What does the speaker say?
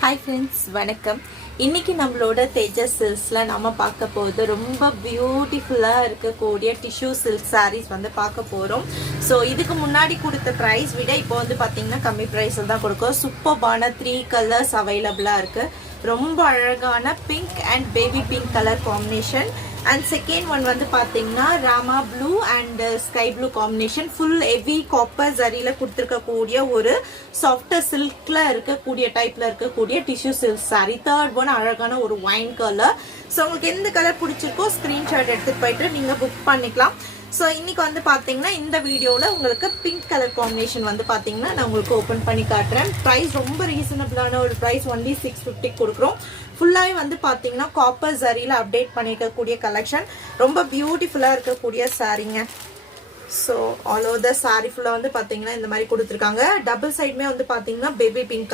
Hi friends, வணக்கம். இன்னைக்கு நம்மளோட தேஜஸ் சில்க்ஸ்ல நம்ம பார்க்க போகுது ரொம்ப பியூட்டிஃபுல்லாக இருக்கக்கூடிய டிஷ்யூ சில்க் சாரீஸ் வந்து பார்க்க போகிறோம். ஸோ இதுக்கு முன்னாடி கொடுத்த ப்ரைஸ் விட இப்போ வந்து பார்த்தீங்கன்னா கம்மி ப்ரைஸில் தான் கொடுக்கும். சூப்பர்பான 3 கலர்ஸ் அவைலபிளாக இருக்குது. ரொம்ப அழகான pink and baby pink colour combination. And second one வந்து பார்த்தீங்கன்னா Rama blue and sky blue combination. Full heavy copper ஜரியில் கொடுத்துருக்கக்கூடிய ஒரு சாஃப்டர் சில்க்ல இருக்கக்கூடிய டைப்ல இருக்கக்கூடிய tissue silk sari. Third one அழகான ஒரு ஒயின் கலர். ஸோ உங்களுக்கு எந்த கலர் பிடிச்சிருக்கோ ஸ்க்ரீன்ஷாட் எடுத்துட்டு போயிட்டு நீங்கள் புக் பண்ணிக்கலாம். ஸோ இன்னைக்கு வந்து பார்த்தீங்கன்னா இந்த வீடியோவில் உங்களுக்கு பிங்க் கலர் காம்பினேஷன் வந்து பார்த்தீங்கன்னா நான் உங்களுக்கு ஓப்பன் பண்ணி காட்டுறேன். ப்ரைஸ் ரொம்ப ரீசனபிளான ஒரு ப்ரைஸ், ஒன்லி 650 கொடுக்குறோம். ஃபுல்லாகவே வந்து பார்த்தீங்கன்னா காப்பர் ஜரியில் அப்டேட் பண்ணியிருக்கக்கூடிய கலெக்ஷன். ரொம்ப பியூட்டிஃபுல்லாக இருக்கக்கூடிய சாரீங்க. So all over the sari ஃபுல்லாக வந்து பார்த்தீங்கன்னா இந்த மாதிரி கொடுத்துருக்காங்க. டபுள் சைடுமே வந்து பார்த்தீங்கன்னா பேபி பிங்க்